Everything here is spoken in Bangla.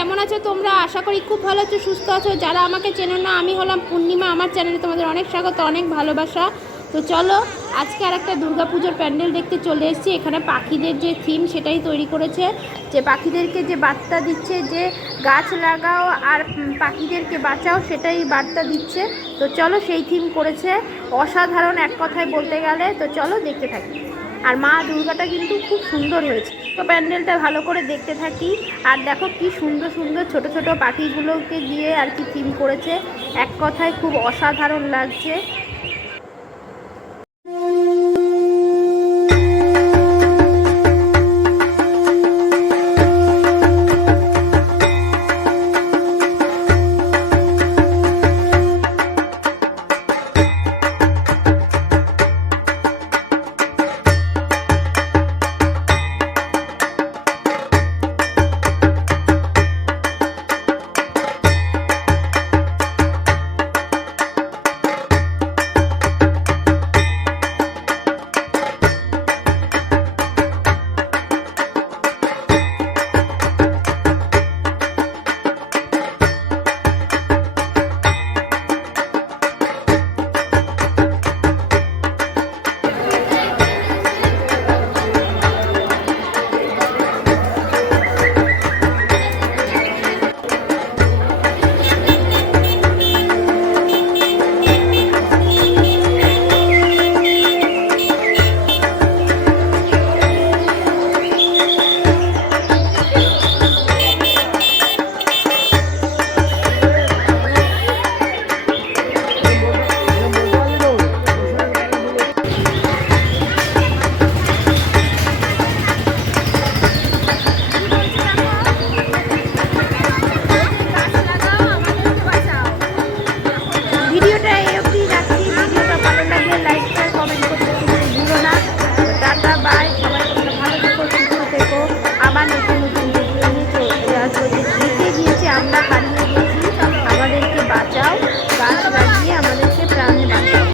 কেমন আছো তোমরা? আশা করি খুব ভালো আছো, সুস্থ আছো। যারা আমাকে চেনো না, আমি হলাম পূর্ণিমা। আমার চ্যানেলে তোমাদের অনেক স্বাগত, অনেক ভালোবাসা। তো চলো, আজকে আর একটা দুর্গাপুজোর প্যান্ডেল দেখতে চলে এসেছি। এখানে পাখিদের যে থিম সেটাই তৈরি করেছে, যে পাখিদেরকে যে বার্তা দিচ্ছে যে গাছ লাগাও আর পাখিদেরকে বাঁচাও, সেটাই বার্তা দিচ্ছে। তো চলো, সেই থিম করেছে, অসাধারণ এক কথায় বলতে গেলে। তো চলো দেখতে থাকি। আর মা দুর্গাটা কিন্তু খুব সুন্দর হয়েছে। তো প্যান্ডেলটা ভালো করে দেখতে থাকি। আর দেখো কি সুন্দর সুন্দর ছোট ছোট পাখিগুলোকে দিয়ে আর কি থিম করেছে, এক কথায় খুব অসাধারণ লাগছে। ভিডিওটা এই অবধি রাখছি। ভিডিওটা ভালো লাগলে লাইক শেয়ার কমেন্ট করতে কিন্তু ভুলো না। টাটা বাই, সবাই তোমরা ভালো থেকো, সুস্থ থেকো। আবার নতুন নতুন ভিডিও নিয়ে চলে আসবো। যে দেখে গিয়েছি আমরা